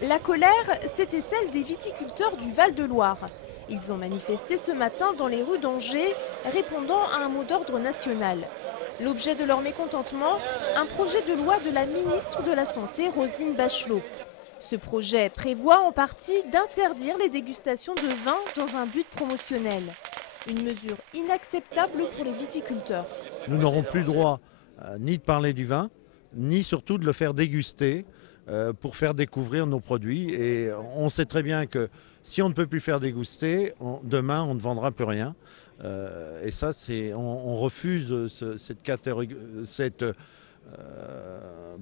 La colère, c'était celle des viticulteurs du Val-de-Loire. Ils ont manifesté ce matin dans les rues d'Angers, répondant à un mot d'ordre national. L'objet de leur mécontentement, un projet de loi de la ministre de la Santé, Roselyne Bachelot. Ce projet prévoit en partie d'interdire les dégustations de vin dans un but promotionnel. Une mesure inacceptable pour les viticulteurs. Nous n'aurons plus le droit ni de parler du vin, ni surtout de le faire déguster pour faire découvrir nos produits. Et on sait très bien que si on ne peut plus faire déguster, demain on ne vendra plus rien. Et ça, on refuse cette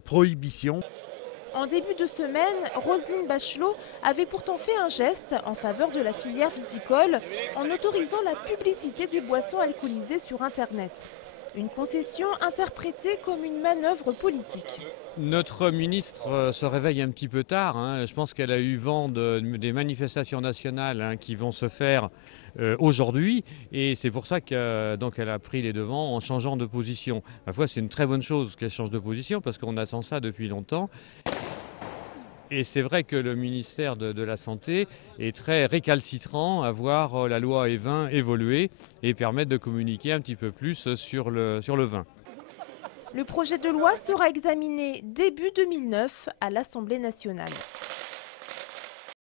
prohibition. En début de semaine, Roselyne Bachelot avait pourtant fait un geste en faveur de la filière viticole en autorisant la publicité des boissons alcoolisées sur Internet. Une concession interprétée comme une manœuvre politique. Notre ministre se réveille un petit peu tard. Je pense qu'elle a eu vent des manifestations nationales qui vont se faire aujourd'hui. Et c'est pour ça qu'elle a pris les devants en changeant de position. Ma foi, c'est une très bonne chose qu'elle change de position parce qu'on attend ça depuis longtemps. Et c'est vrai que le ministère de la Santé est très récalcitrant à voir la loi E20 évoluer et permettre de communiquer un petit peu plus sur le vin. Le projet de loi sera examiné début 2009 à l'Assemblée nationale.